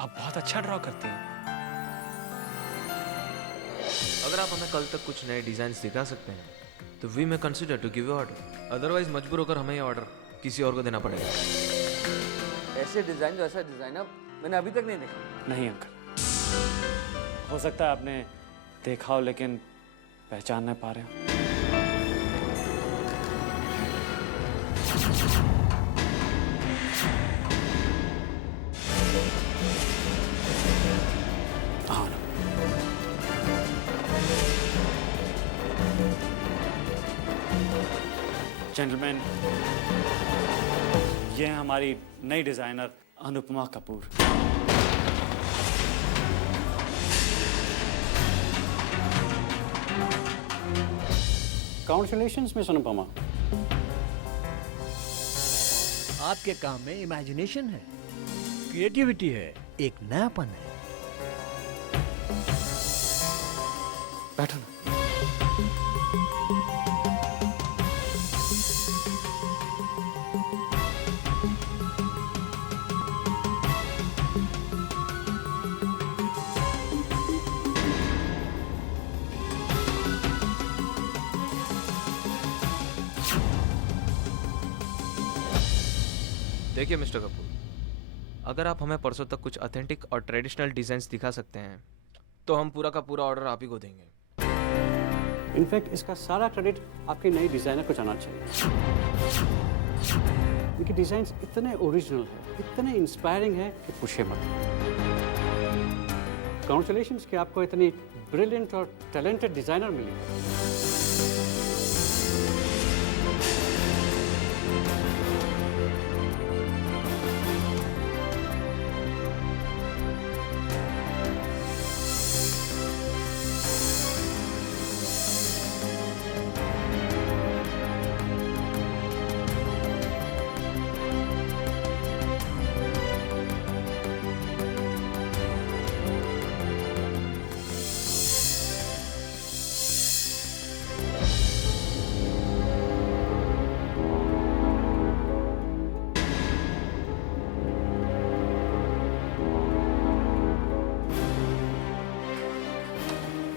आप बहुत अच्छा ड्रॉ करती हैं। अगर आप हमें कल तक कुछ नए डिजाइन दिखा सकते हैं तो we may consider to give you order, otherwise मजबूर होकर हमें ये ऑर्डर किसी और को देना पड़ेगा। ऐसे डिजाइन जो ऐसा डिजाइनर मैंने अभी तक नहीं देखा। नहीं अंकल, हो सकता है आपने देखा हो लेकिन पहचान नहीं पा रहे हो। हाँ ना। जेंटलमैन, ये है हमारी नई designer Anupama Kapoor. Congratulations miss Anupama. आपके काम में इमेजिनेशन है, क्रिएटिविटी है, एक नयापन है। बैठो ना। देखिए मिस्टर कपूर, अगर आप हमें परसों तक कुछ ऑथेंटिक और ट्रेडिशनल डिजाइन्स दिखा सकते हैं तो हम पूरा का पूरा ऑर्डर आप ही को देंगे। इनफैक्ट इसका सारा क्रेडिट आपके नए डिजाइनर को जाना चाहिए। इनके डिजाइन्स इतने ओरिजिनल है, इतने इंस्पायरिंग है कि पूछे मत। कॉन्ग्रेचुलेशंस कि आपको इतनी ब्रिलियंट और टैलेंटेड डिजाइनर मिली।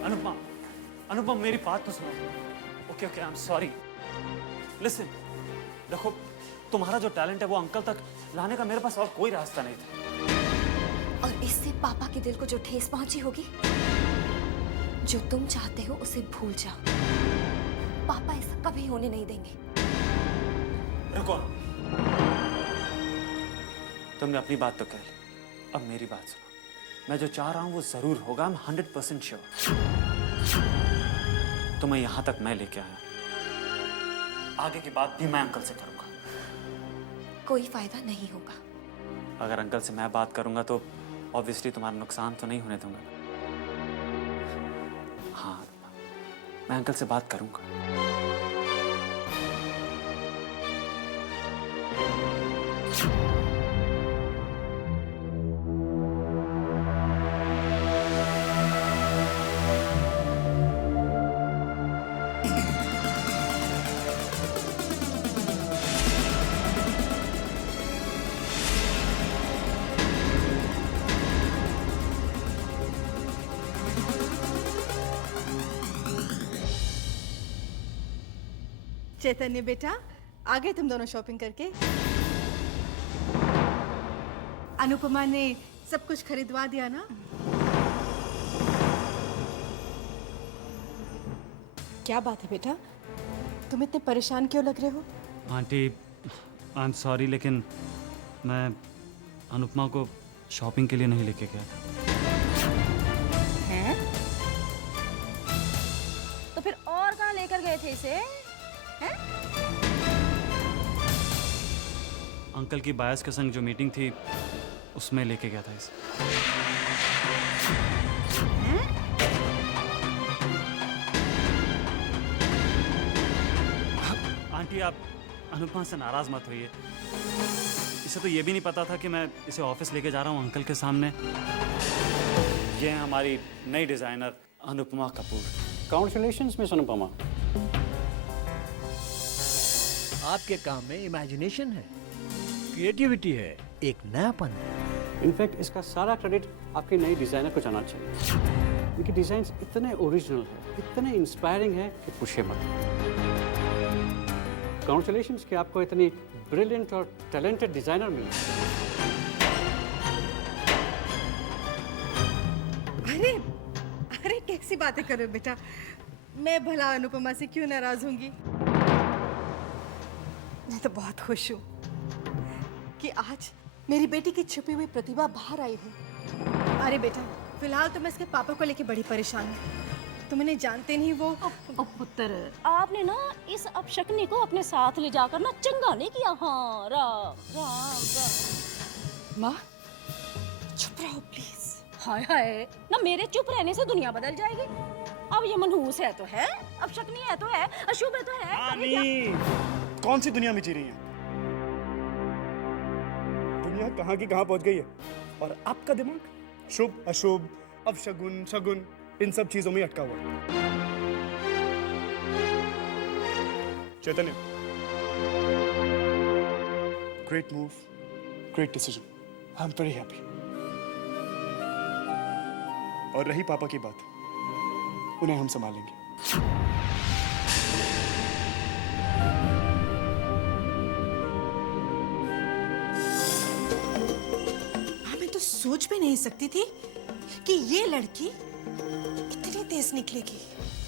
अनुपमा, अनुपमा मेरी बात तो सुनो। Okay okay, I am sorry. Listen, देखो तुम्हारा जो टैलेंट है वो अंकल तक लाने का मेरे पास और कोई रास्ता नहीं था। और इससे पापा के दिल को जो ठेस पहुंची होगी, जो तुम चाहते हो उसे भूल जाओ। पापा ऐसा कभी होने नहीं देंगे। रुको, तुमने अपनी बात तो कह ली, अब मेरी बात सुनो। मैं जो चाह रहा हूं वो जरूर होगा। I'm 100% sure. तुम्हें यहां तक मैं लेके आया, आगे की बात भी मैं अंकल से करूंगा। कोई फायदा नहीं होगा। अगर अंकल से मैं बात करूंगा तो ऑब्वियसली तुम्हारा नुकसान तो नहीं होने दूंगा। हाँ, मैं अंकल से बात करूंगा। चैतन्य बेटा, आ गए तुम दोनों शॉपिंग करके? अनुपमा ने सब कुछ खरीदवा दिया ना? क्या बात है बेटा, तुम इतने परेशान क्यों लग रहे हो? आंटी, आई एम सॉरी लेकिन मैं अनुपमा को शॉपिंग के लिए नहीं लेके गया था। हैं? तो फिर और कहाँ लेकर गए थे इसे? हैं? अंकल की बायस के संग जो मीटिंग थी उसमें लेके गया था इसे। आंटी, आप अनुपमा से नाराज मत होइए। इसे तो ये भी नहीं पता था कि मैं इसे ऑफिस लेके जा रहा हूँ अंकल के सामने। ये है हमारी नई designer Anupama Kapoor. Congratulations miss Anupama. आपके काम में इमेजिनेशन है, क्रिएटिविटी है, एक नयापन है। इनफैक्ट इसका सारा क्रेडिट आपके नए डिज़ाइनर को जाना चाहिए। इनके डिज़ाइन इतने ओरिजिनल है, इतने इंस्पायरिंग है कि पूछे मत। कॉन्ग्रेचुलेशंस कि आपको इतनी ब्रिलियंट और टैलेंटेड डिज़ाइनर मिली। अरे अरे कैसी बातें कर रहे हो बेटा, मैं भला अनुपमा से क्यों नाराज होंगी। मैं तो बहुत खुश हूँ कि आज मेरी बेटी की छुपी हुई प्रतिभा बाहर आई है। अरे बेटा, फिलहाल तो मैं इसके पापा को लेके बड़ी परेशान हूँ। तुम इन्हें जानते नहीं, वो पुत्र, आपने ना इस अपशक्नी को अपने साथ ले जाकर ना चंगा नहीं किया। हाँ, राम राम राम। माँ चुप रहो प्लीज। हाय हाय, ना मेरे चुप रहने से दुनिया बदल जाएगी। अब ये मनहूस है तो है, अपशक्नी है तो है, अशुभ है तो है। करे क्या? कौन सी दुनिया में जी रही हैं? दुनिया कहाँ की कहाँ पहुंच गई है और आपका दिमाग शुभ अशुभ अपशगुन शगुन इन सब चीजों में अटका हुआ है। Chaitanya, great move, great decision, I am very happy. और रही पापा की बात, उन्हें हम संभालेंगे। सोच भी नहीं सकती थी कि ये लड़की इतनी तेज निकलेगी।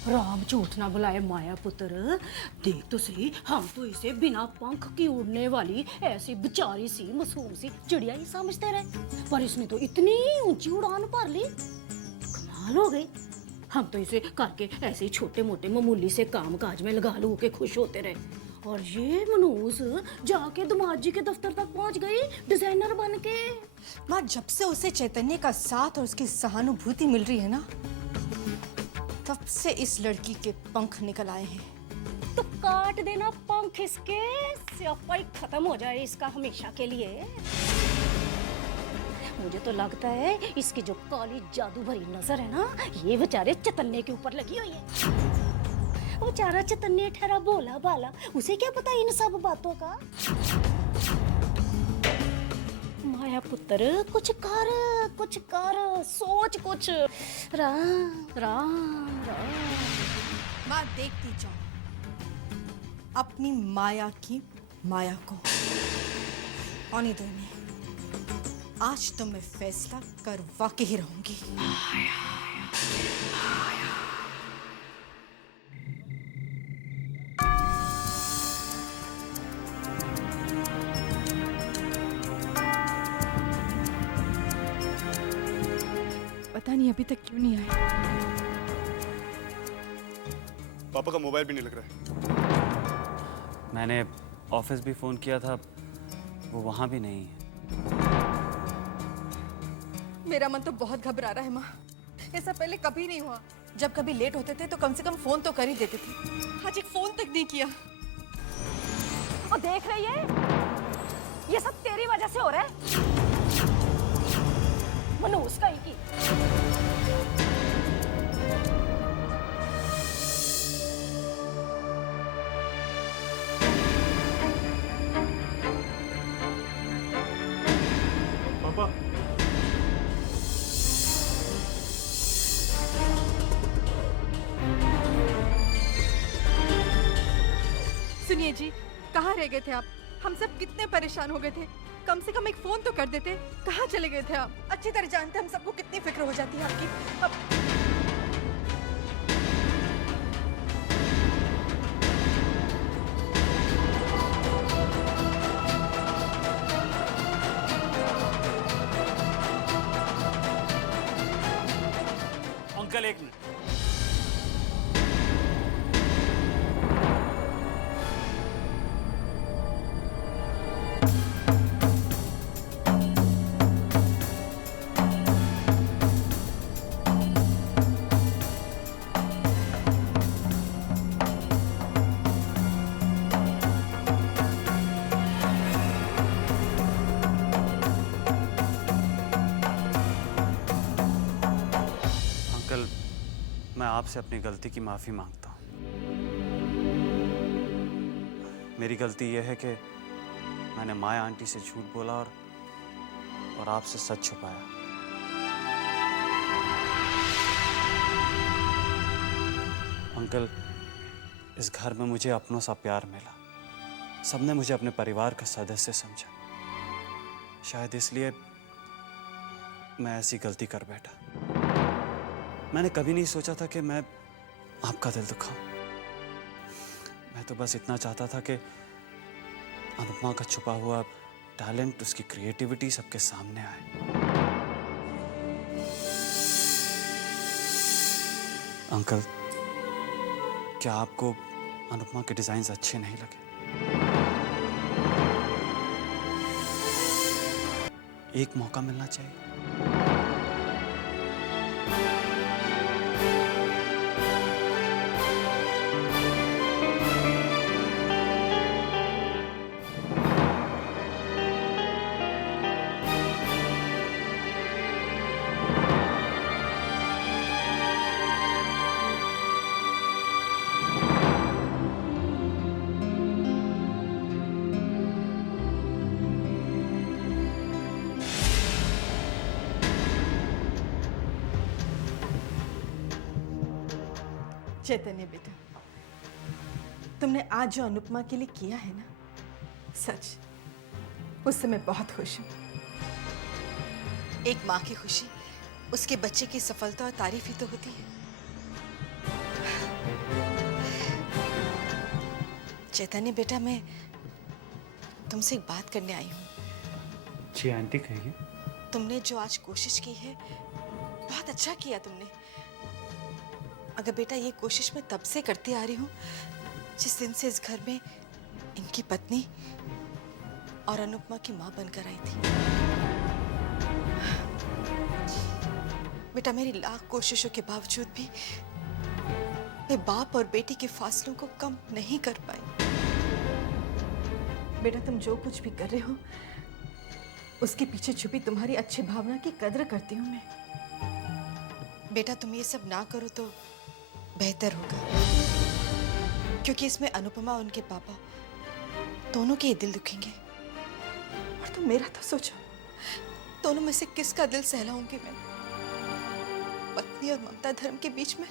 राम झूठ ना बुलाए माया पुत्र, देख तो सही, हम तो इसे बिना पंख की उड़ने वाली ऐसी बेचारी सी मासूम सी चिड़िया ही समझते रहे, पर इसने तो इतनी ऊंची उड़ान भर ली, कमाल हो गई। हम तो इसे करके ऐसे ही छोटे मोटे मामूली से काम काज में लगा लू के खुश होते रहे, और ये मनूस जाके दामाद जी के दफ्तर तक पहुंच गई डिजाइनर बन के। माँ, जब से उसे चैतन्य का साथ और उसकी सहानुभूति मिल रही है ना, तब से इस लड़की के पंख निकल आए हैं। तो काट देना पंख इसके, स्यापा ही खत्म हो जाए इसका हमेशा के लिए। मुझे तो लगता है इसकी जो काली जादू भरी नजर है ना, ये बेचारे चैतन्य के ऊपर लगी हुई है। वो बेचारा चैतन्य ठहरा भोला भाला, उसे क्या पता इन सब बातों का। माया पुत्र, कुछ कर, सोच कुछ। राम राम राम। माँ, देखती जाओ अपनी माया की माया को। आने दो इन्हें, आज तो मैं फैसला करवा के ही रहूंगी। पता नहीं अभी तक क्यों नहीं आया। पापा का मोबाइल भी नहीं लग रहा है। मैंने ऑफिस भी फ़ोन किया था, वो वहाँ भी नहीं है। मेरा मन तो बहुत घबरा रहा है माँ। ऐसा पहले कभी नहीं हुआ। जब कभी लेट होते थे तो कम से कम फोन तो कर ही देते थे, आज एक फोन तक नहीं किया। और देख रही है, ये सब तेरी वजह से हो रहा है। मनूस कहीं की। पापा, सुनिए जी, कहाँ रह गए थे आप? हम सब कितने परेशान हो गए थे। कम से कम एक फोन तो कर देते। कहाँ चले गए थे आप? अच्छी तरह जानते हम सबको कितनी फिक्र हो जाती है आपकी। अंकल एक मिनट। मैं आपसे अपनी गलती की माफ़ी मांगता हूँ। मेरी गलती यह है कि मैंने माया आंटी से झूठ बोला और और आपसे सच छुपाया। अंकल, इस घर में मुझे अपनों सा प्यार मिला। सबने मुझे अपने परिवार का सदस्य समझा। शायद इसलिए मैं ऐसी गलती कर बैठा। मैंने कभी नहीं सोचा था कि मैं आपका दिल दुखाऊं। मैं तो बस इतना चाहता था कि अनुपमा का छुपा हुआ टैलेंट, उसकी क्रिएटिविटी सबके सामने आए। अंकल, क्या आपको अनुपमा के डिजाइन्स अच्छे नहीं लगे? एक मौका मिलना चाहिए। चैतन्य बेटा, तुमने आज जो अनुपमा के लिए किया है ना, सच उससे मैं बहुत खुश हूँ। एक माँ की खुशी उसके बच्चे की सफलता और तारीफ ही तो होती है। चैतन्य बेटा, मैं तुमसे एक बात करने आई हूँ। जी आंटी, कहिए। तुमने जो आज कोशिश की है, बहुत अच्छा किया तुमने। अगर बेटा ये कोशिश मैं तब से करती आ रही हूँ जिस दिन से इस घर में इनकी पत्नी और अनुपमा की माँ बनकर आई थी। बेटा, मेरी लाख कोशिशों के बावजूद भी मैं बाप और बेटी के फासलों को कम नहीं कर पाई। बेटा, तुम जो कुछ भी कर रहे हो उसके पीछे छुपी तुम्हारी अच्छी भावना की कदर करती हूँ मैं। बेटा, तुम ये सब ना करो तो बेहतर होगा, क्योंकि इसमें अनुपमा और उनके पापा दोनों के दिल दुखेंगे। और तुम मेरा तो सोचो, दोनों में से किसका दिल सहलाऊंगी मैं? पत्नी और ममता धर्म के बीच में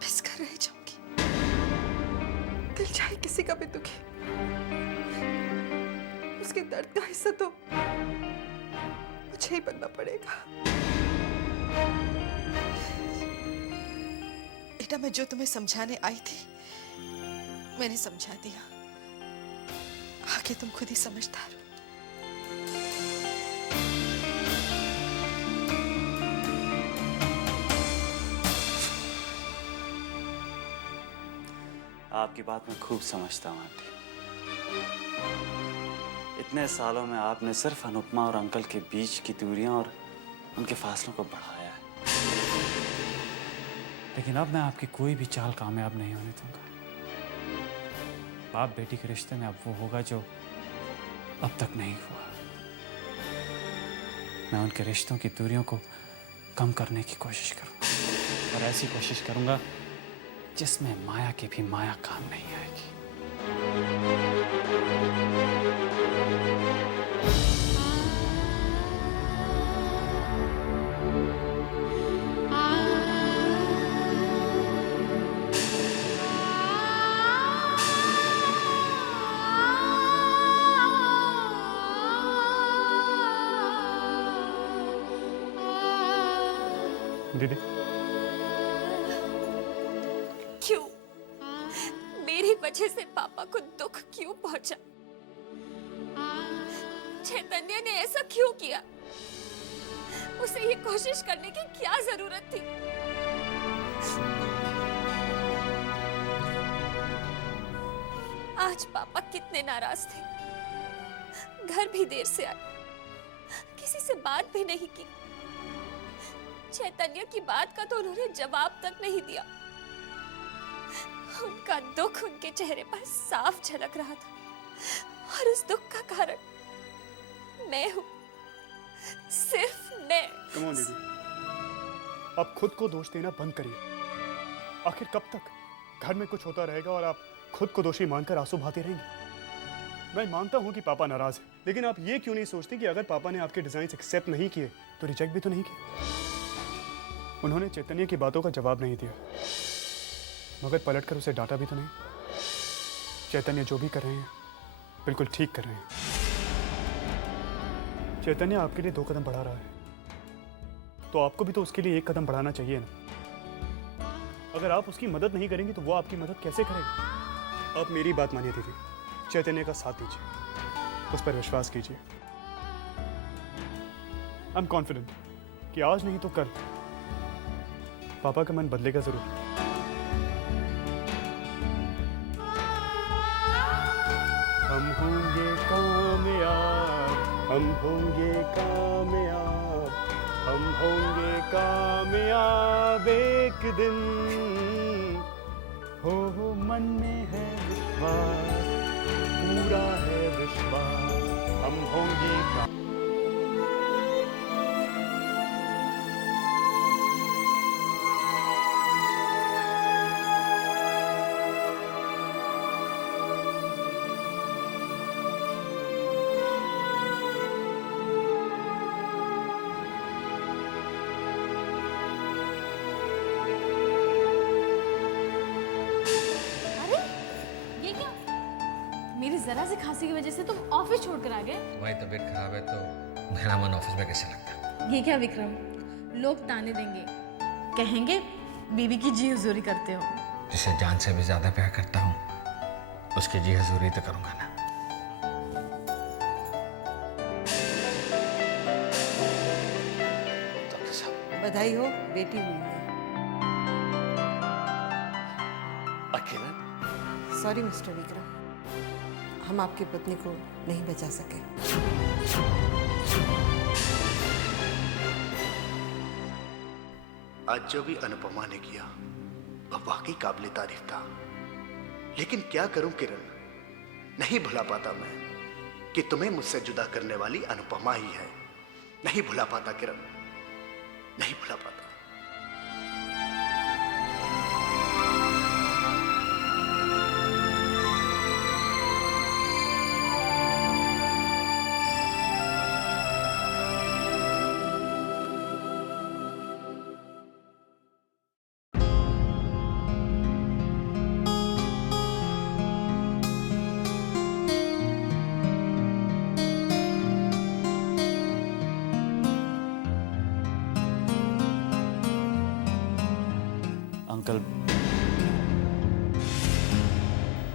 पिस कर रह जाऊंगी। दिल चाहे किसी का भी दुखे, उसके दर्द का हिस्सा तो मुझे ही बनना पड़ेगा। बेटा, मैं जो तुम्हें समझाने आई थी मैंने समझा दिया। आगे तुम खुद ही समझदार हो। आपकी बात मैं खूब समझता हूँ आंटी। इतने सालों में आपने सिर्फ अनुपमा और अंकल के बीच की दूरियां और उनके फासलों को बढ़ाया है, लेकिन अब मैं आपकी कोई भी चाल कामयाब नहीं होने दूंगा। बाप बेटी के रिश्ते में अब वो होगा जो अब तक नहीं हुआ। मैं उनके रिश्तों की दूरियों को कम करने की कोशिश करूंगा, और ऐसी कोशिश करूंगा जिसमें माया की भी माया काम नहीं आएगी। दीदी, क्यों? मेरी वजह से पापा को दुख क्यों पहुंचा? चैतन्य ने ऐसा क्यों किया? उसे ये कोशिश करने की क्या जरूरत थी? आज पापा कितने नाराज थे। घर भी देर से आए, किसी से बात भी नहीं की। चैतन्य की बात का तो उन्होंने जवाब तक नहीं दिया। उनका दुख उनके चेहरे पर साफ झलक रहा था, और उस दुख का कारण मैं हूं, सिर्फ मैं। कम ऑन दीदी, आप खुद को दोष देना बंद करिए। आखिर कब तक घर में कुछ होता रहेगा और आप खुद को दोषी मानकर आंसू बहाते रहेंगे? मैं मानता हूँ कि पापा नाराज हैं, लेकिन आप ये क्यों नहीं सोचते कि अगर पापा ने आपके डिजाइन एक्सेप्ट नहीं किए तो रिजेक्ट भी तो नहीं किए। उन्होंने चैतन्य की बातों का जवाब नहीं दिया, मगर पलटकर उसे डांटा भी तो नहीं। चैतन्य जो भी कर रहे हैं बिल्कुल ठीक कर रहे हैं। चैतन्य आपके लिए 2 कदम बढ़ा रहा है, तो आपको भी तो उसके लिए 1 कदम बढ़ाना चाहिए ना। अगर आप उसकी मदद नहीं करेंगे तो वो आपकी मदद कैसे करेगा। आप मेरी बात मानिए दीदी, चैतन्य का साथ दीजिए, उस पर विश्वास कीजिए। आई एम कॉन्फिडेंट कि आज नहीं तो कल पापा का मन बदलेगा जरूर। हम होंगे कामयाब, हम होंगे कामयाब, हम होंगे कामयाब एक दिन। हो मन में है विश्वास, पूरा है विश्वास, हम होंगे कामयाब। ये क्या? मेरी जरा सी खांसी की वजह से तुम ऑफिस छोड़कर आ गए? तुम्हारी तबीयत खराब है तो मेरा मन ऑफिस में कैसे लगता? ये क्या विक्रम, लोग ताने देंगे, कहेंगे बीवी की जी हुजूरी करते हो। जिसे जान से भी ज्यादा प्यार करता हूँ उसकी जी हजूरी तो करूंगा ना। डॉक्टर साहब बधाई हो, बेटी हुई है। अकेला? सॉरी मिस्टर विक्रम, हम आपकी पत्नी को नहीं बचा सके। आज जो भी अनुपमा ने किया वह वाकई काबिल तारीफ था, लेकिन क्या करूं किरण, नहीं भुला पाता मैं कि तुम्हें मुझसे जुदा करने वाली अनुपमा ही है। नहीं भुला पाता किरण, नहीं भुला पाता। अंकल,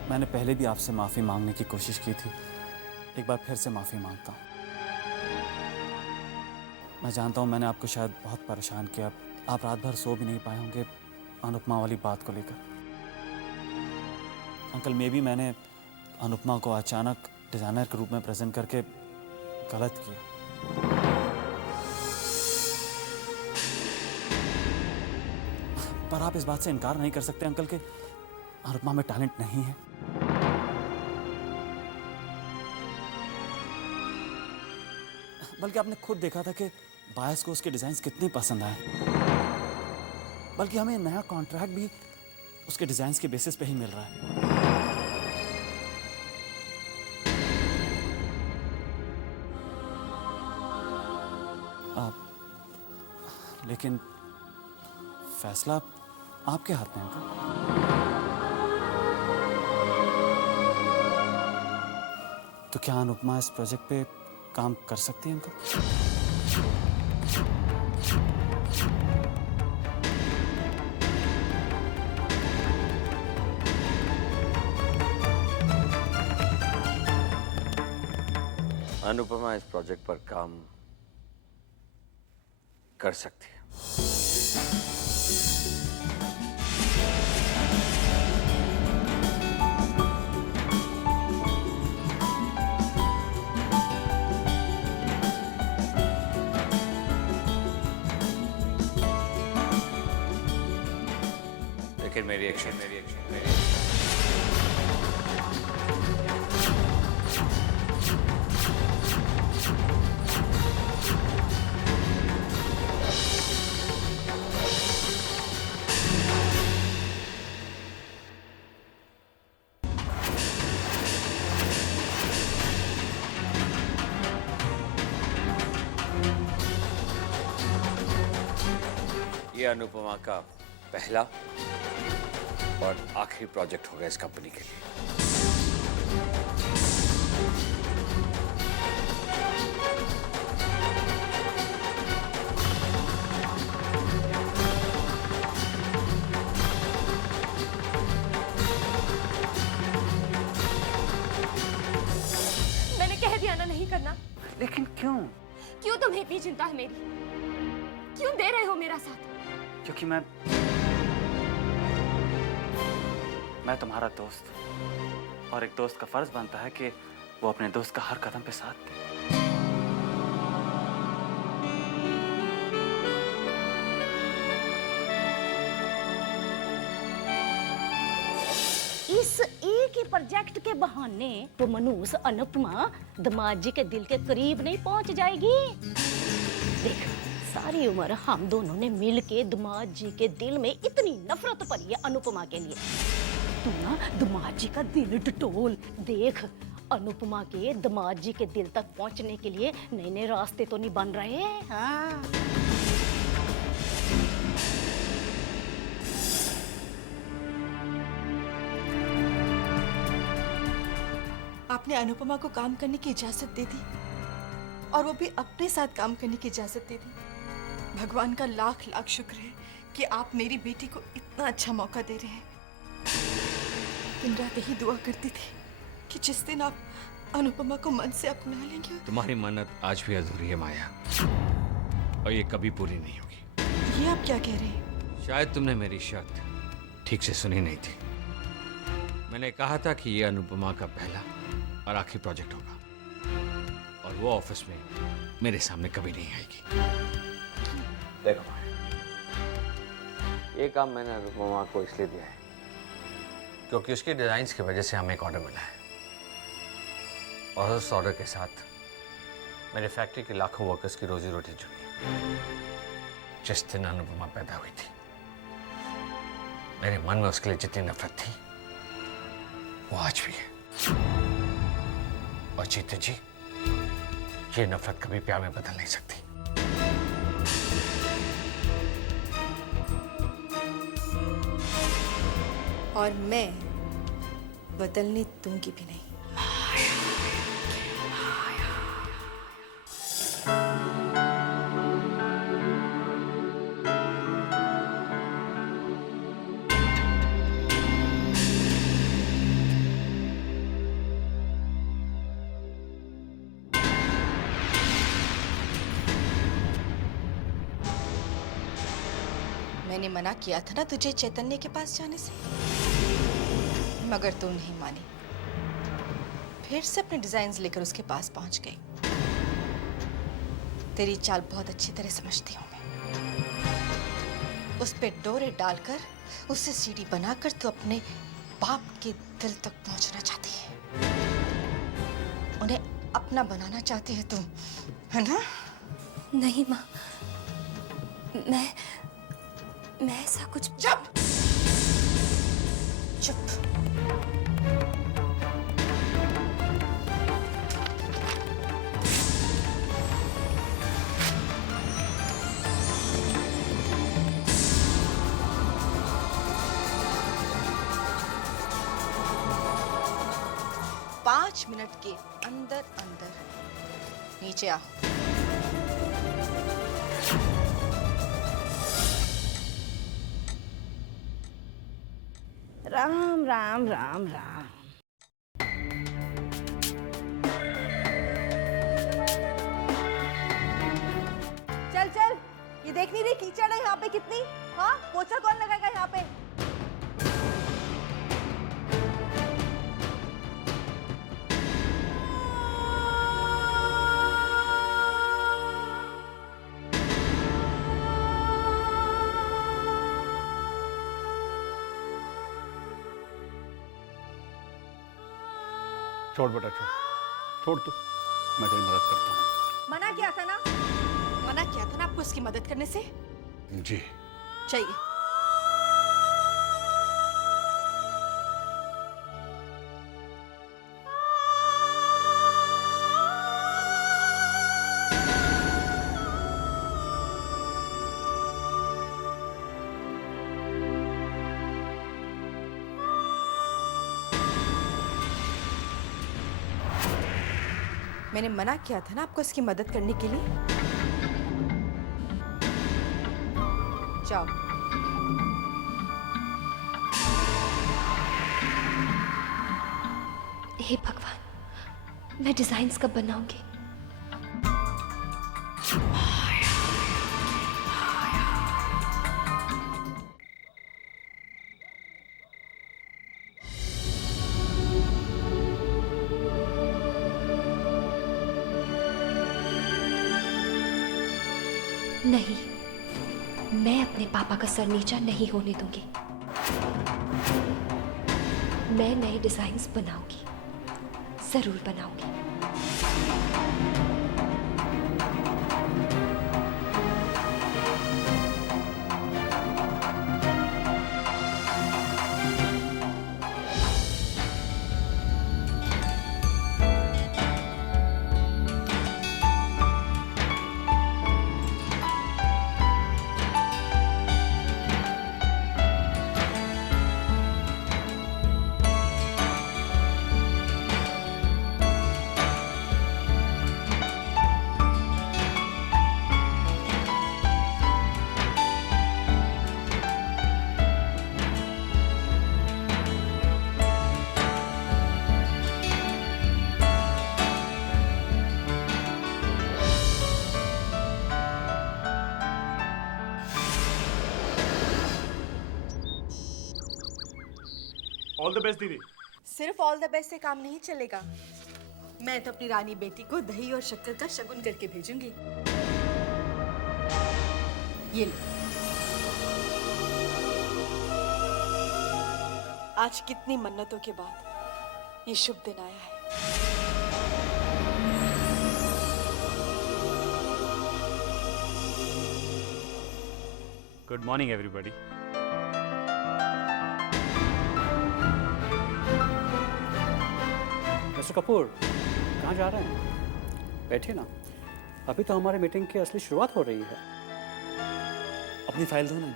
मैंने पहले भी आपसे माफ़ी मांगने की कोशिश की थी, एक बार फिर से माफ़ी मांगता हूँ। मैं जानता हूँ मैंने आपको शायद बहुत परेशान किया, आप रात भर सो भी नहीं पाए होंगे अनुपमा वाली बात को लेकर। अंकल, मे भी मैंने अनुपमा को अचानक डिज़ाइनर के रूप में प्रेजेंट करके गलत किया। पर आप इस बात से इनकार नहीं कर सकते अंकल कि अनुपमा में टैलेंट नहीं है। बल्कि आपने खुद देखा था कि बायस को उसके डिजाइन्स कितने पसंद आए, बल्कि हमें नया कॉन्ट्रैक्ट भी उसके डिजाइन्स के बेसिस पे ही मिल रहा है। लेकिन फैसला आपके हाथ में है अंकल। तो क्या अनुपमा इस प्रोजेक्ट पे काम कर सकती है अंकल? अनुपमा इस प्रोजेक्ट पर काम कर सकती है। लेकिन मेरी एक्शन ये अनुपमा का पहला और आखिरी प्रोजेक्ट होगा इस कंपनी के लिए। मैंने कह दिया ना नहीं करना। लेकिन क्यों? क्यों तुम्हें इतनी चिंता है मेरी? क्यों दे रहे हो मेरा साथ? क्योंकि मैं तुम्हारा दोस्त हूं। और एक दोस्त का फर्ज बनता है कि वो अपने दोस्त का हर कदम पे साथ दे। इस एक ही प्रोजेक्ट के बहाने वो मनूस अनुपमा दामाद जी के दिल के करीब नहीं पहुंच जाएगी। देख, सारी उम्र हम दोनों ने मिल के दामाद जी के दिल में इतनी नफरत भरी है अनुपमा के लिए। तू ना दामाद जी का दिल टटोल। देख, अनुपमा के दामाद जी के दिल तक पहुंचने के लिए नए नए रास्ते तो नहीं बन रहे। हाँ, आपने अनुपमा को काम करने की इजाजत दे दी और वो भी अपने साथ काम करने की इजाजत दे दी। भगवान का लाख लाख शुक्र है कि आप मेरी बेटी को इतना अच्छा मौका दे रहे हैं। दिन रात यही दुआ करती थी कि जिस दिन आप अनुपमा को मन से अपना लेंगे। तुम्हारी मन्नत आज भी अधूरी है माया, और ये कभी पूरी नहीं होगी। ये आप क्या कह रहे हैं? शायद तुमने मेरी शर्त ठीक से सुनी नहीं थी। मैंने कहा था कि ये अनुपमा का पहला और आखिरी प्रोजेक्ट होगा, और वो ऑफिस में मेरे सामने कभी नहीं आएगी। देखो भाई, ये काम मैंने अनुपमा को इसलिए दिया है क्योंकि उसके डिजाइन्स की वजह से हमें एक ऑर्डर मिला है, और उस ऑर्डर के साथ मेरे फैक्ट्री के लाखों वर्कर्स की रोजी रोटी जुड़ी है। जिस दिन अनुपमा पैदा हुई थी, मेरे मन में उसके लिए जितनी नफरत थी वो आज भी है। और जीते जी ये नफरत कभी प्यार में बदल नहीं सकती। और मैं बदलने दूंगी भी नहीं। मैंने मना किया था ना तुझे चैतन्य के पास जाने से, मगर तू नहीं मानी। फिर से अपने डिजाइन्स लेकर उसके पास पहुंच गई। तेरी चाल बहुत अच्छी तरह समझती हूँ मैं। उस पे डोरे डालकर, उससे सीढ़ी बनाकर तू अपने बाप के दिल तक पहुंचना चाहती है। उन्हें अपना बनाना चाहती है तुम, है ना? नहीं माँ, मैं ऐसा कुछ। चुप चुप। पाँच मिनट के अंदर अंदर नीचे आओ। राम राम राम राम। चल चल, ये देख नहीं रही कीचड़ है यहाँ पे कितनी? हाँ, पोछा कौन लगाएगा यहाँ पे? छोड़ बेटा, छोड़ तू, मैं तेरी मदद करता हूँ। मना किया था ना? मना किया था ना आपको इसकी मदद करने से? जी। चाहिए। मैंने मना किया था ना आपको इसकी मदद करने के लिए। जाओ। हे भगवान, मैं डिजाइन्स कब बनाऊंगी? नहीं, मैं अपने पापा का सर नीचा नहीं होने दूंगी। मैं नए डिजाइन्स बनाऊंगी, जरूर बनाऊंगी। ऑल द बेस्ट दीदी। सिर्फ ऑल द बेस्ट से काम नहीं चलेगा। मैं तो अपनी रानी बेटी को दही और शक्कर का शगुन करके भेजूंगी। ये लो। आज कितनी मन्नतों के बाद ये शुभ दिन आया है। Good morning everybody. Mister Kapoor, कहाँ जा रहे हैं? बैठिए ना, अभी तो हमारी मीटिंग की असली शुरुआत हो रही है। अपनी फाइल दो ना।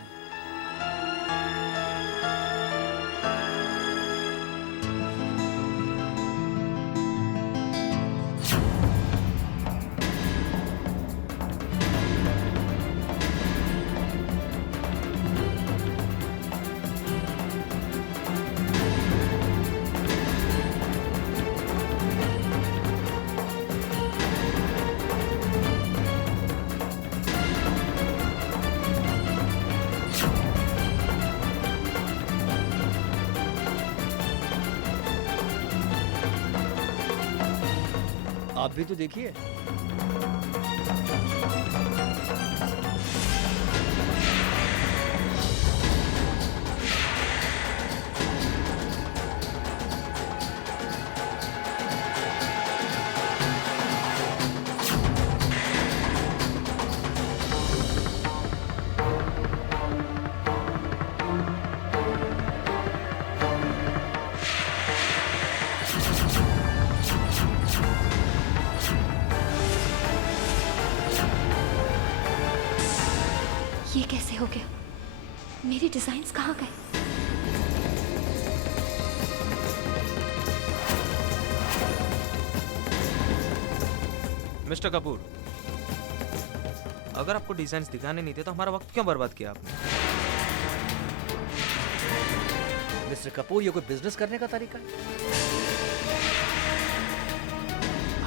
आप भी तो देखिए। ये कैसे हो गया? मेरे डिजाइन्स कहाँ गए? मिस्टर कपूर, अगर आपको डिजाइन्स दिखाने नहीं थे तो हमारा वक्त क्यों बर्बाद किया आपने? मिस्टर कपूर, ये कोई बिजनेस करने का तरीका है?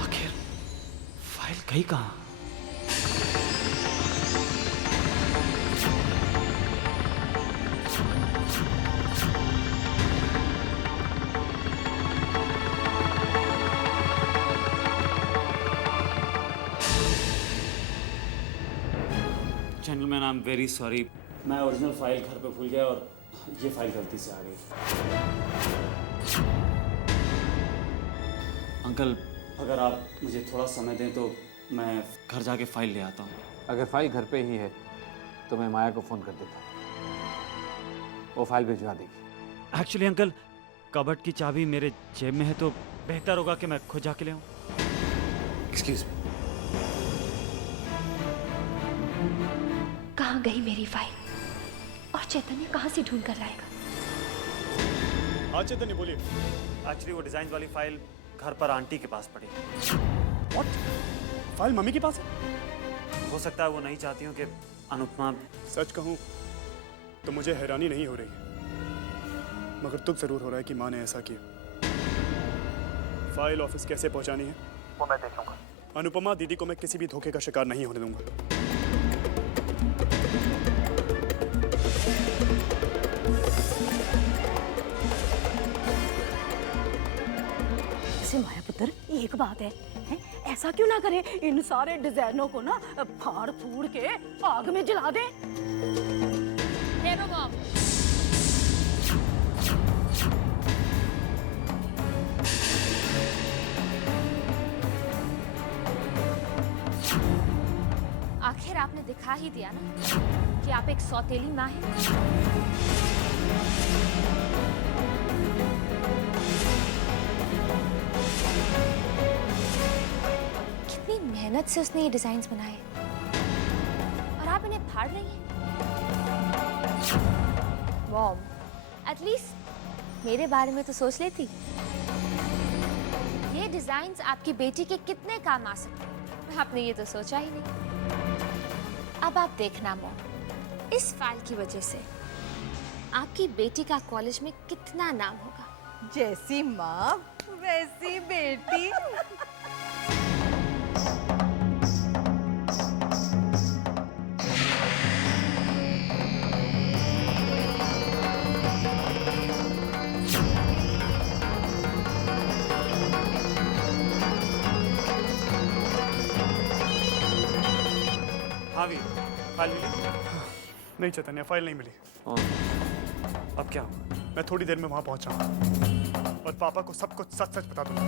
आखिर फाइल गई कहाँ? Gentleman, I am very sorry. मैं ओरिजिनल फाइल घर पे भूल गया और ये फाइल गलती से आ गई। अंकल, अगर आप मुझे थोड़ा समय दें तो मैं घर जाके फाइल ले आता हूँ। अगर फाइल घर पे ही है तो मैं माया को फ़ोन कर देता हूँ, वो फाइल भिजवा देगी। एक्चुअली अंकल, कबर्ड की चाबी मेरे जेब में है तो बेहतर होगा कि मैं खुद जाके ले आऊँ। Excuse me. कहाँ गई मेरी फाइल? और चैतन्य कहाँ से ढूंढ कर लाएगा? हाँ चैतन्य, बोलिए। एक्चुअली वो डिजाइन वाली फाइल घर पर आंटी के पास पड़ी। फाइल मम्मी के पास है? हो सकता है वो नहीं चाहती हूँ कि अनुपमा। सच कहूँ तो मुझे हैरानी नहीं हो रही है, मगर दुख जरूर हो रहा है कि माँ ने ऐसा किया। फाइल ऑफिस कैसे पहुंचानी है वो मैं देख लूंगा। अनुपमा दीदी को मैं किसी भी धोखे का शिकार नहीं होने दूंगा। वैसे माया पुत्र, एक बात है, ऐसा क्यों ना करे, इन सारे डिजाइनों को ना फाड़ फूड़ के आग में जला दे। मॉम, आखिर आपने दिखा ही दिया ना कि आप एक सौतेली माँ हैं। कितनी मेहनत से उसने ये डिजाइन्स बनाए और आप इन्हें फाड़ रही हैं। मॉम, एटलीस्ट मेरे बारे में तो सोच लेती। ये डिजाइन्स आपकी बेटी के कितने काम आ सकते हैं, आपने ये तो सोचा ही नहीं। अब आप देखना मॉम, इस फाइल की वजह से आपकी बेटी का कॉलेज में कितना नाम होगा। जैसी माँ वैसी बेटी। हाँ वीर, फाइल मिली? नहीं चैतन्य, फाइल नहीं मिली। अब क्या होगा? मैं थोड़ी देर में वहां पहुंच जाऊंगा और पापा को सब कुछ सच सच बता दूंगा।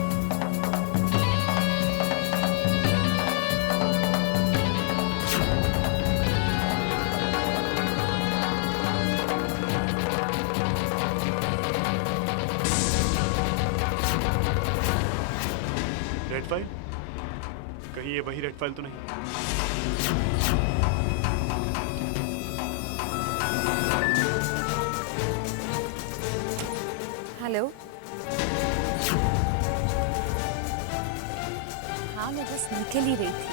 Red file? कहीं ये वही रेड फाइल तो नहीं? हेलो। हाँ, मैं बस निकल ही रही थी।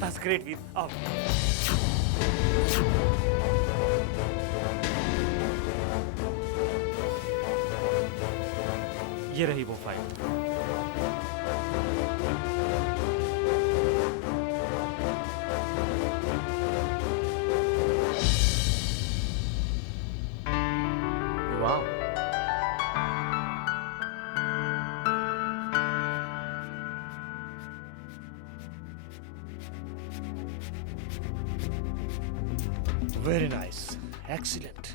That's great, वीर। आओ। ये रही वो फाइल। वाह, वेरी नाइस, एक्सीलेंट।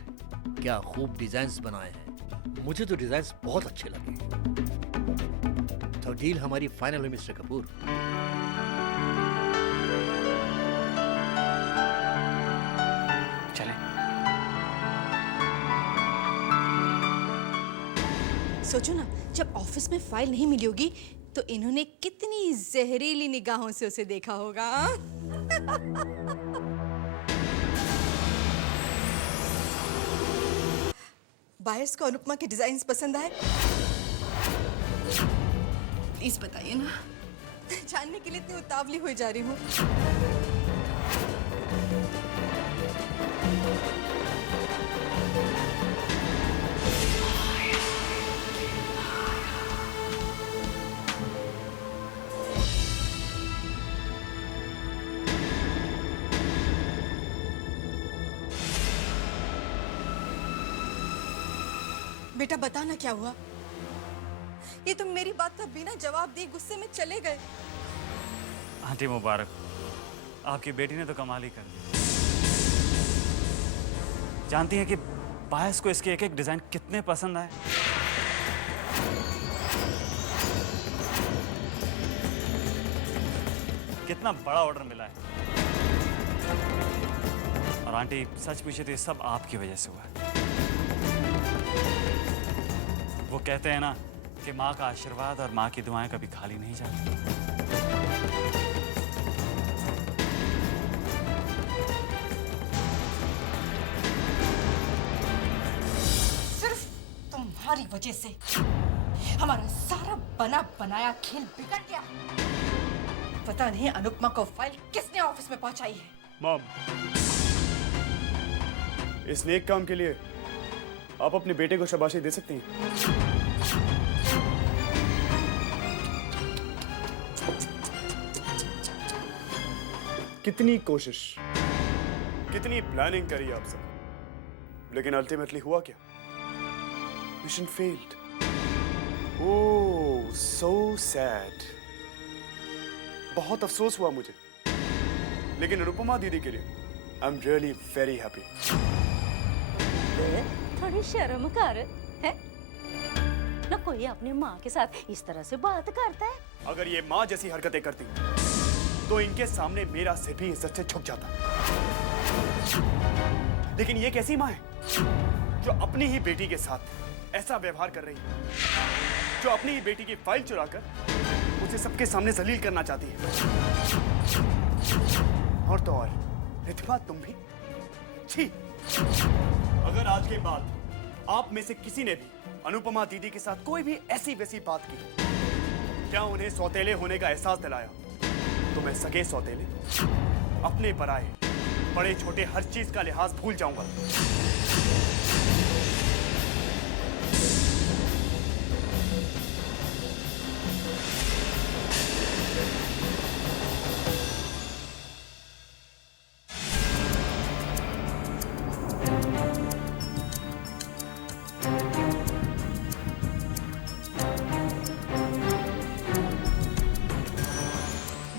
क्या खूब डिजाइन्स बनाए हैं, मुझे तो डिजाइन्स बहुत अच्छे लगे। तो डील हमारी फाइनल हुई मिस्टर कपूर। चलें। सोचो ना, जब ऑफिस में फाइल नहीं मिली होगी तो इन्होंने कितनी जहरीली निगाहों से उसे देखा होगा। बायर्स को अनुपमा के डिजाइन्स पसंद आए? प्लीज बताइए ना, जानने के लिए इतनी उतावली हुई जा रही हूँ। बेटा बताना क्या हुआ? ये तुम मेरी बात का बिना जवाब दिए गुस्से में चले गए। आंटी मुबारक, आपकी बेटी ने तो कमाल ही कर दी। जानती हैं कि बायस को इसके एक एक डिजाइन कितने पसंद आए। कितना बड़ा ऑर्डर मिला है। और आंटी सच पूछे तो ये सब आपकी वजह से हुआ है। वो कहते हैं ना कि माँ का आशीर्वाद और माँ की दुआएं कभी खाली नहीं जाती। सिर्फ तुम्हारी वजह से हमारा सारा बना बनाया खेल बिगड़ गया। पता नहीं अनुपमा को फाइल किसने ऑफिस में पहुंचाई है। मॉम, इस नेक काम के लिए आप अपने बेटे को शाबाशी दे सकती हैं। कितनी कोशिश, कितनी प्लानिंग करी आप सब, लेकिन अल्टीमेटली हुआ क्या? Mission failed. Oh, so sad. बहुत अफसोस हुआ मुझे, लेकिन अनुपमा दीदी के लिए I am really very happy. थोड़ी शर्म कर, है ना? कोई अपनी माँ के साथ इस तरह से बात करता है? अगर ये माँ जैसी हरकतें करती तो इनके सामने मेरा सिर भी इज्जत से झुक जाता। लेकिन ये कैसी माँ है जो अपनी ही बेटी के साथ ऐसा व्यवहार कर रही है, जो अपनी ही बेटी की फाइल चुराकर उसे सबके सामने जलील करना चाहती है। और तो और रिधिमा, तुम भी छी। अगर आज के बाद आप में से किसी ने भी अनुपमा दीदी के साथ कोई भी ऐसी वैसी बात की, क्या उन्हें सौतेले होने का एहसास दिलाया, तो मैं सगे सौतेले, अपने पराए, बड़े छोटे हर चीज का लिहाज भूल जाऊंगा।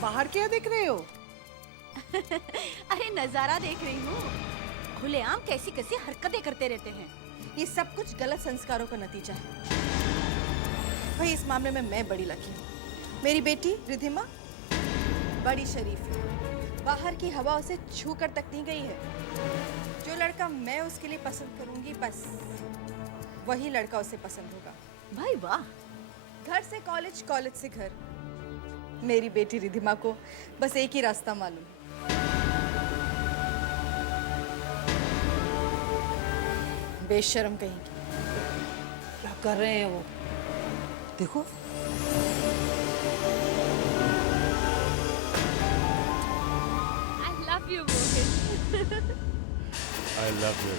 बाहर क्या देख रहे हो? अरे नजारा देख रही हूँ। खुलेआम कैसी कैसी हरकतें करते रहते हैं। ये सब कुछ गलत संस्कारों का नतीजा है। भाई इस मामले में मैं बड़ी लकी हूँ। मेरी बेटी रिधिमा बड़ी शरीफ है, बाहर की हवा उसे छू कर तक नहीं गई है। जो लड़का मैं उसके लिए पसंद करूंगी, बस वही लड़का उसे पसंद होगा। भाई वाह। घर से कॉलेज, कॉलेज से घर। मेरी बेटी रिधिमा को बस एक ही रास्ता मालूम है, बेशर्म कहेंगी। क्या कर रहे हैं वो? देखो, I love you, Mohit. I love you.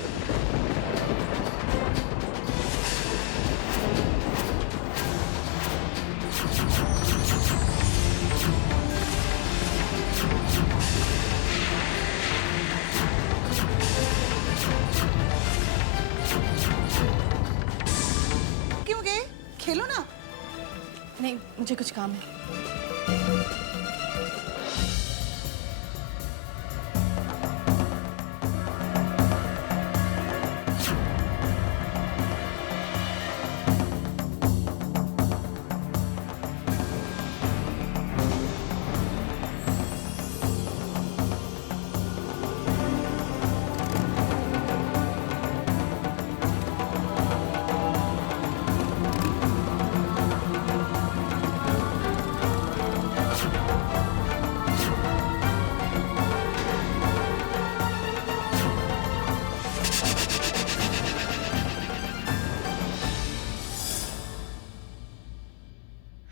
क्यों गए? खेलो ना। नहीं, मुझे कुछ काम है।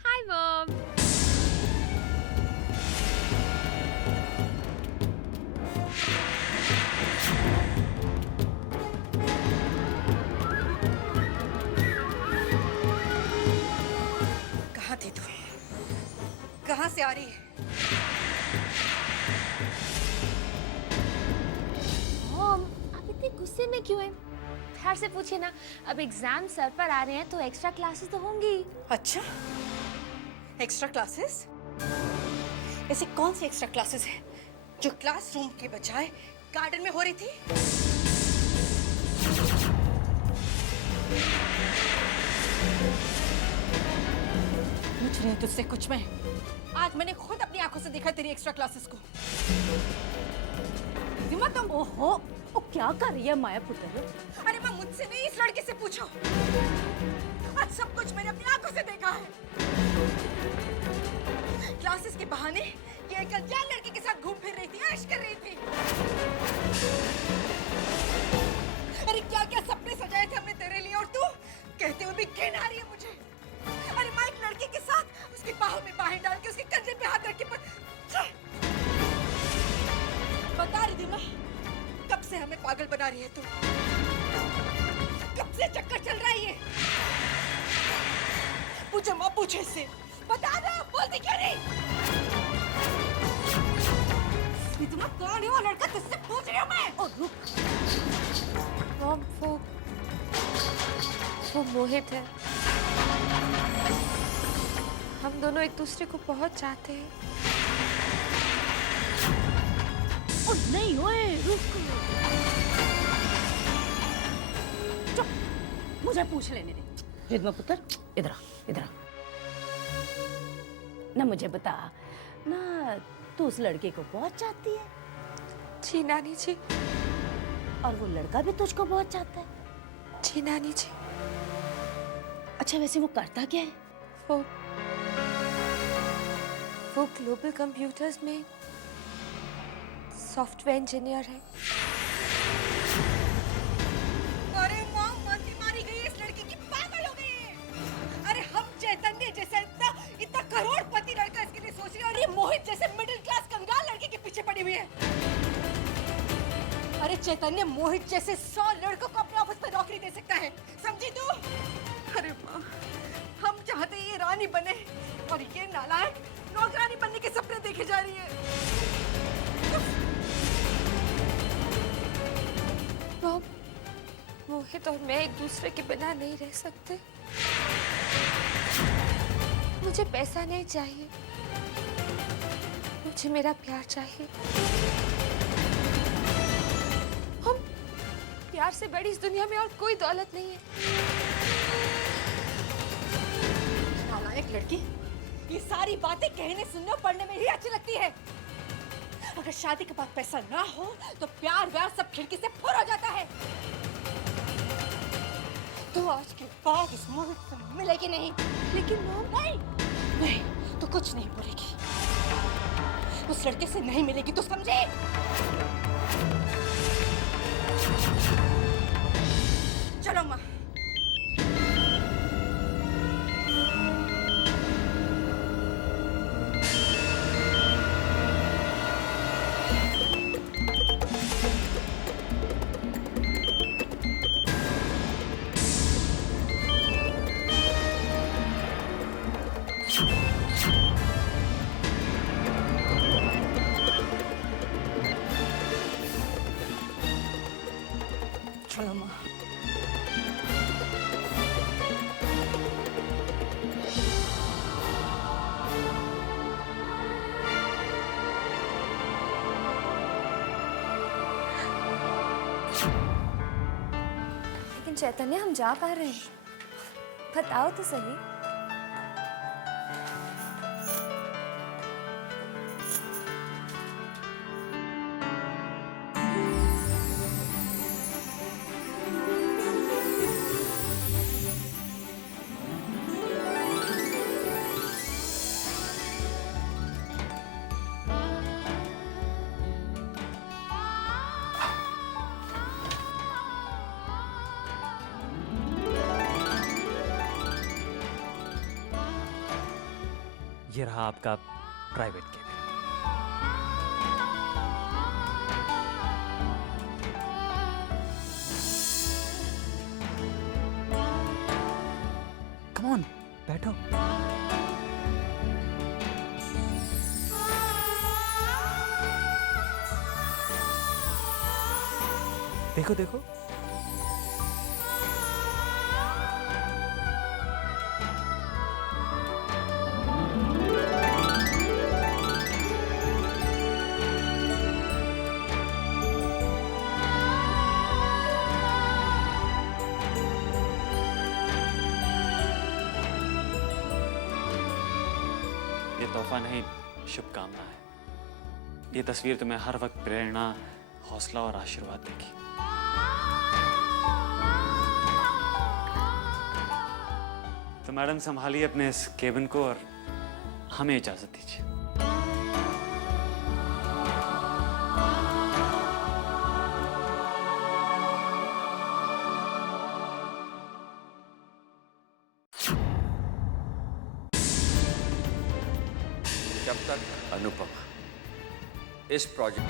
Hi, Mom. कहाँ थी तू? कहाँ से आ रही है? Mom, आप इतने गुस्से में क्यों हैं? प्यार से पूछिए ना। अब एग्जाम सर पर आ रहे हैं तो एक्स्ट्रा क्लासेस तो होंगी। अच्छा, एक्स्ट्रा क्लासेस? ऐसी कौन सी एक्स्ट्रा क्लासेस है जो क्लासरूम के बजाय गार्डन में हो रही थी? पूछ रही हूँ तुझसे कुछ मैं। आज मैंने खुद अपनी आंखों से देखा तेरी एक्स्ट्रा क्लासेस को। रिमा तुम ओहो, ओ क्या कर रही है माया पुत्र? अरे माँ मुझसे नहीं, इस लड़के से पूछो। आज सब कुछ मैंने अपनी आंखों से देखा है। क्लासेस के बहाने ये एक अनजान लड़के के साथ घूम फिर रही थी, ऐश कर रही थी। अरे क्या क्या सपने सजाए थे हमने तेरे लिए, और तू कहते हुए भी घिन आ रही है मुझे। अरे माँ एक लड़के के साथ उसकी बाहों में बाहें डाल के उसके कंधे पे हाथ रख के बता रही थी मैं, कब से हमें पागल बना रही है तू? कब से चक्कर चल रहा है ये? पूछो माँ, पूछो इससे, बता दो, बोलती क्यों नहीं? इतना कौन है वो लड़का, तुझसे पूछ रही हूँ मैं। ओ रुक मॉम, वो मोहित है। हम दोनों एक दूसरे को बहुत चाहते हैं। ओ नहीं ओए, रुक। चुप, मुझे पूछ लेने दे। रिद्मा पुत्र, इधर आ, इधर आ। ना मुझे बता ना, तू उस लड़के को बहुत चाहती है? जी नानी जी। और वो लड़का भी तुझको बहुत चाहता है? जी नानी जी। अच्छा वैसे वो करता क्या है? वो ग्लोबल कंप्यूटर्स में सॉफ्टवेयर इंजीनियर है। अरे माँ मानती मारी गई, इस लड़की की पागल हो गई है। अरे हम चैतन्य जैसे इतना करोड़पति लड़का इसके लिए सोच रही है, और ये मोहित जैसे मिडिल क्लास कंगाल लड़के के पीछे पड़ी हुई है। अरे चैतन्य मोहित जैसे 100 लड़कों को अपने ऑफिस में नौकरी दे सकता है, समझी तू? अरे माँ, हम चाहते ये रानी बने और ये नालायक नौकरानी बनने के सपने देखे जा रही है। मॉम, मोहित और मैं एक दूसरे के बिना नहीं रह सकते। मुझे पैसा नहीं चाहिए, मुझे मेरा प्यार चाहिए। हम प्यार से बड़ी इस दुनिया में और कोई दौलत नहीं है। नालायक लड़की, ये सारी बातें कहने सुनने पढ़ने में ही अच्छी लगती है। अगर शादी के बाद पैसा ना हो तो प्यार व्यार सब खिड़की से फुर हो जाता है। तो आज के बाद इस मोहित से मिलेगी नहीं। लेकिन मॉम, नहीं तो कुछ नहीं बोलेगी। उस लड़के से नहीं मिलेगी तो समझे? चलो माँ। चलो माँ। लेकिन चैतन्य, हम जा पा रहे हैं? बताओ तो सही। ये रहा आपका प्राइवेट केबिन। कम ऑन, बैठो। देखो देखो, तोहफा नहीं, शुभकामना है। ये तस्वीर तुम्हें हर वक्त प्रेरणा, हौसला और आशीर्वाद देगी। तो मैडम संभालिए अपने इस केबिन को और हमें इजाजत दीजिए। जब तक अनुपमा इस प्रोजेक्ट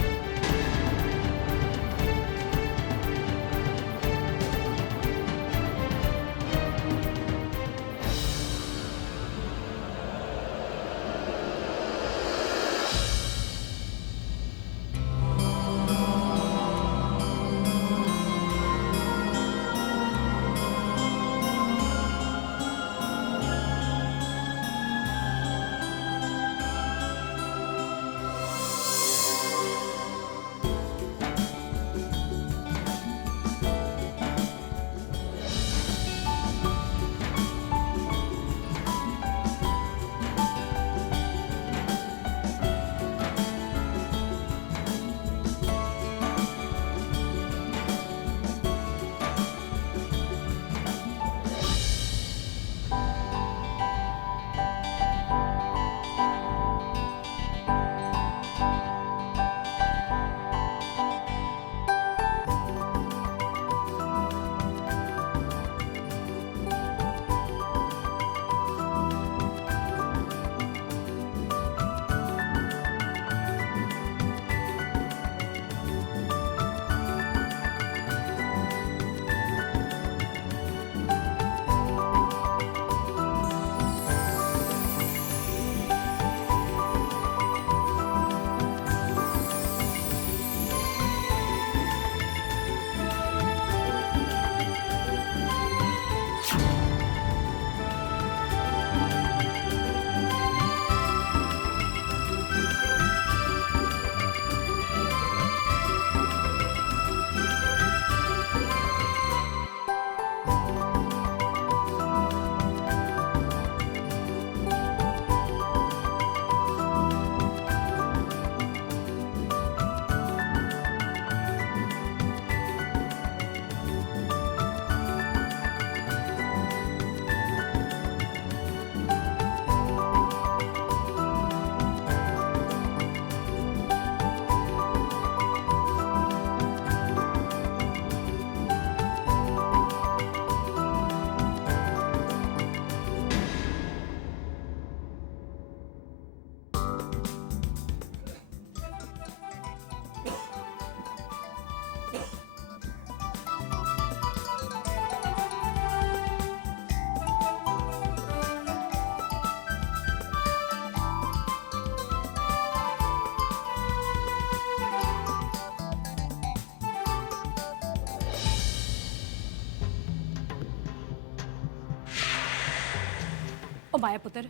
ओ माया पुत्र,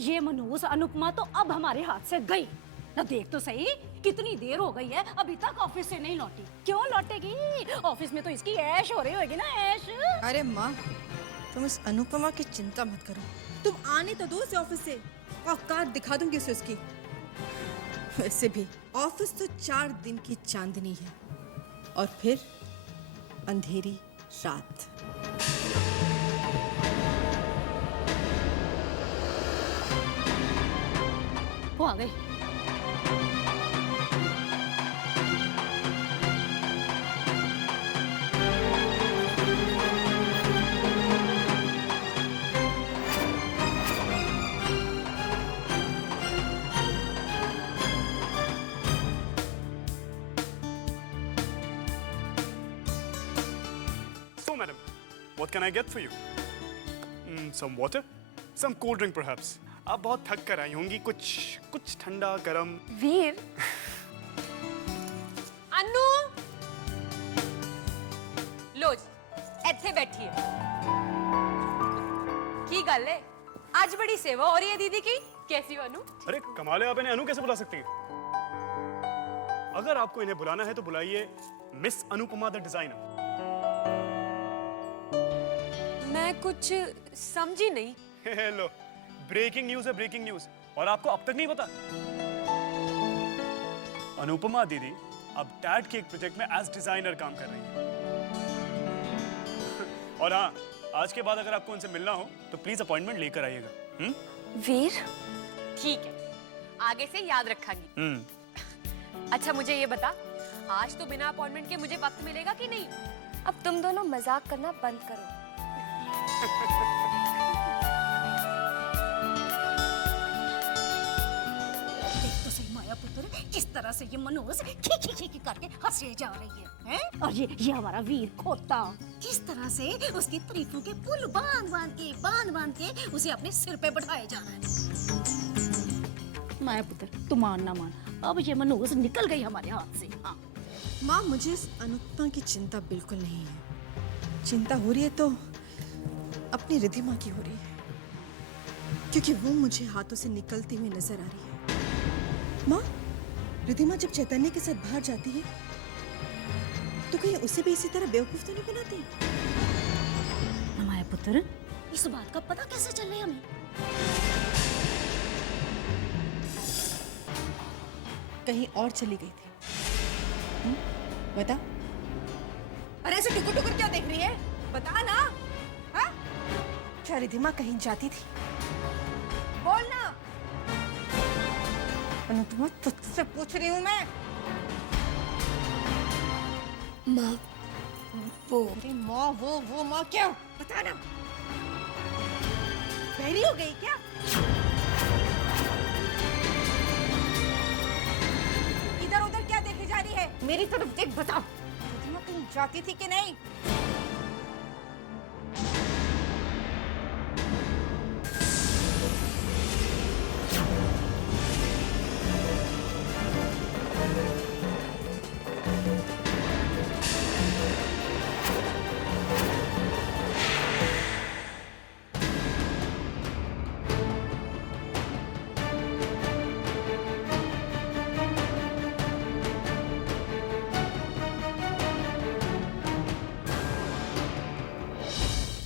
ये मनहूस अनुपमा तो अब हमारे हाथ से गई ना। देख तो सही कितनी देर हो गई है, अभी तक ऑफिस से नहीं लौटी। क्यों लौटेगी? ऑफिस में तो इसकी ऐश हो रही होगी ना, ऐश। अरे माँ, तुम इस अनुपमा की चिंता मत करो। तुम आने तो दो उसे ऑफिस से, औकात दिखा दूंगी उसे उसकी। वैसे भी ऑफिस तो 4 दिन की चांदनी है और फिर अंधेरी रात। वो आ गई। So, madam, what can I get for you? Some water? Some cold drink, perhaps. आप बहुत थक कर आई होंगी, कुछ ठंडा गरम। वीर, अनु, लो जी, ਇੱਥੇ बैठिए। की गल है? आज बड़ी सेवा हो रही है दीदी की। कैसी हो अनु? अरे कमाल है, आप इन्हें अनु कैसे बुला सकती हैं? अगर आपको इन्हें बुलाना है तो बुलाइए मिस अनुपमा द डिजाइनर। मैं कुछ समझी नहीं। हेलो, ब्रेकिंग न्यूज है, ब्रेकिंग न्यूज। और आपको अब तक नहीं पता? अनुपमा दीदी अब डैड के एक प्रोजेक्ट में एज डिजाइनर काम कर रही है। और हाँ, आज के बाद अगर आपको उनसे मिलना हो तो प्लीज अपॉइंटमेंट लेकर आइएगा। वीर, ठीक है, आगे से याद रखांगी। अच्छा मुझे ये बता, आज तो बिना अपॉइंटमेंट के मुझे वक्त मिलेगा कि नहीं? अब तुम दोनों मजाक करना बंद करो। देख तो सही माया पुत्र, किस तरह से ये मनोज खी करके हंसे जा रही है, हैं? और ये हमारा वीर खोता किस तरह से उसकी तारीफों के पुल बांध के उसे अपने सिर पे बैठाए जा रहा है। माया पुत्र, तू मान ना मान, अब ये मनोज निकल गई हमारे हाथ से। हाँ माँ, मुझे इस अनुपमा की चिंता बिल्कुल नहीं है। चिंता हो रही है तो अपनी रिधिमा की हो रही है, क्योंकि वो मुझे हाथों से निकलती हुई नजर आ रही है। माँ, रिधिमा जब चैतन्य के साथ बाहर जाती है तो कहीं उसे भी इसी तरह बेवकूफ तो नहीं बनाती? माया पुत्र, इस बात का पता कैसे चल रहा है हमें? कहीं और चली गई थी। बता। अरे ऐसे टुकुर टुकुर क्या देख रही है? बता ना। हाँ? क्या रिधिमा कहीं जाती थी? बोल ना। अनुपमा, तुझसे पूछ रही हूँ मैं। माँ, वो अरे माँ, वो माँ क्या? बता ना। बहरी हो गई क्या? इधर उधर क्या देखी जा रही है? मेरी तरफ देख, बता। रिधिमा कहीं जाती थी कि नहीं?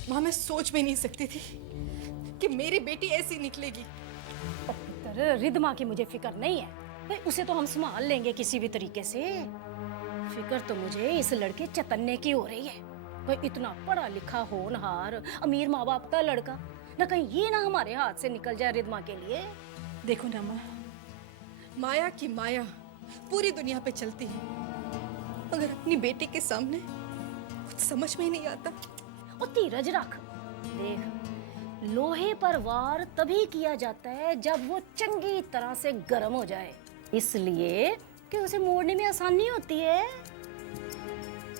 माँ, मैं सोच भी नहीं सकती थी कि मेरी बेटी ऐसी निकलेगी। पुत्र, रिधिमा की मुझे फिक्र नहीं है, भाई उसे तो हम संभाल लेंगे किसी भी तरीके से। फिक्र तो मुझे इस लड़के चैतन्य की हो रही है। भाई इतना पढ़ा लिखा होनहार अमीर माँ बाप का लड़का, ना कहीं ये ना हमारे हाथ से निकल जाए रिधिमा के लिए। देखो ना माँ, माया की माया पूरी दुनिया पे चलती है, मगर अपनी बेटी के सामने कुछ समझ में ही नहीं आता। और धीरज रख, देख लोहे पर वार तभी किया जाता है जब वो चंगी तरह से गर्म हो जाए, इसलिए कि उसे मोड़ने में आसानी होती है।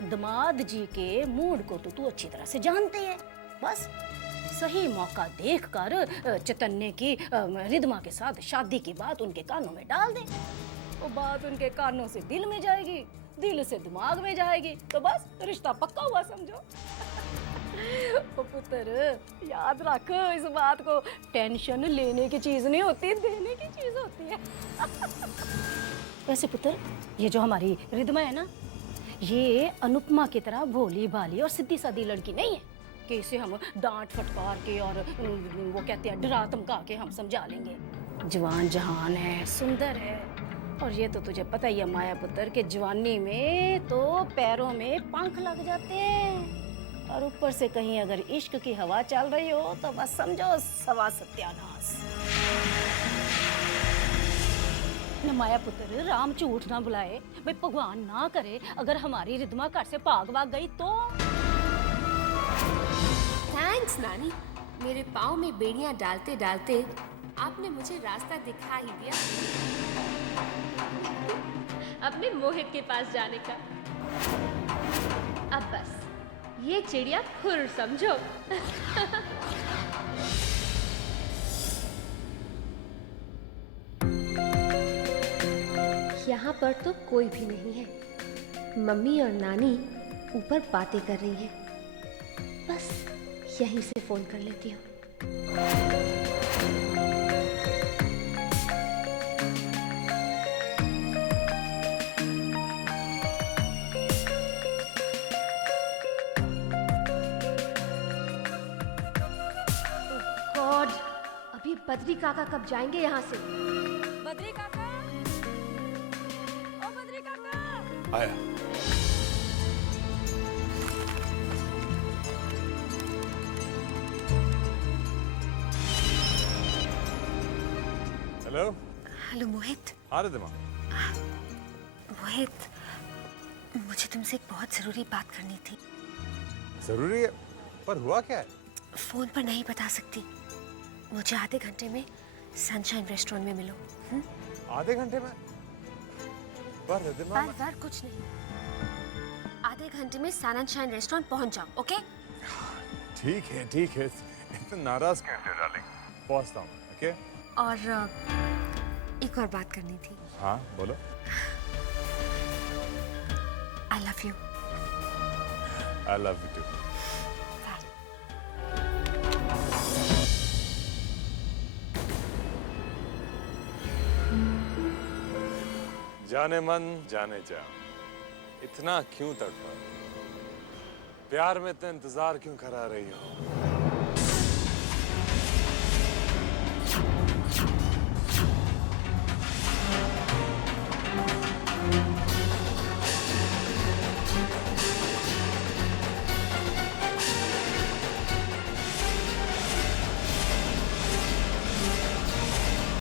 दामाद जी के मूड को तो तू अच्छी तरह से जानते है। बस सही मौका देखकर चैतन्य की रिधिमा के साथ शादी की बात उनके कानों में डाल दे। वो बात उनके कानों से दिल में जाएगी, दिल से दिमाग में जाएगी, तो बस रिश्ता पक्का हुआ समझो। ओ पुत्र, याद रख इस बात को, टेंशन लेने की चीज नहीं होती, देने की चीज होती है। वैसे पुत्र, ये जो हमारी रिधिमा है ना, ये अनुपमा की तरह भोली भाली और सीधी सादी लड़की नहीं है कि इसे हम डांट फटकार के और वो कहते हैं डरा धमका के हम समझा लेंगे। जवान जहान है, सुंदर है, और ये तो तुझे पता ही है माया पुत्र के जवानी में तो पैरों में पंख लग जाते हैं, और ऊपर से कहीं अगर इश्क की हवा चल रही हो तो बस समझो सवा सत्यानाश। न माया पुत्र, राम झूठ ना बुलाए, भाई भगवान ना करे अगर हमारी रिधिमा घर से भाग गई तो। थैंक्स नानी, मेरे पाँव में बेड़ियां डालते डालते आपने मुझे रास्ता दिखा ही दिया अपने मोहित के पास जाने का। अब बस ये चिड़िया खुर समझो। यहाँ पर तो कोई भी नहीं है। मम्मी और नानी ऊपर बातें कर रही हैं। बस यहीं से फोन कर लेती हूँ। बद्री काका कब जाएंगे यहाँ से? बद्री काका, ओ बद्री काका। आया। हेलो। हेलो मोहित। हाँ रिद्धिमा। मोहित, मुझे तुमसे एक बहुत जरूरी बात करनी थी। जरूरी है, पर हुआ क्या है? फोन पर नहीं बता सकती। मुझे आधे घंटे में सनशाइन रेस्टोरेंट में मिलो। आधे घंटे में? पर रिद्धिमा, पर कुछ नहीं, आधे घंटे में सनशाइन रेस्टोरेंट पहुंच जाओ। ओके? ठीक है ठीक है, इतना नाराज कैसे हो डार्लिंग? पहुंचता हूँ। ओके? और एक और बात करनी थी। हाँ बोलो। I love you. I love you too. जाने मन जाने जा, इतना क्यों तड़पा? प्यार में तो इंतजार क्यों करा रही हो?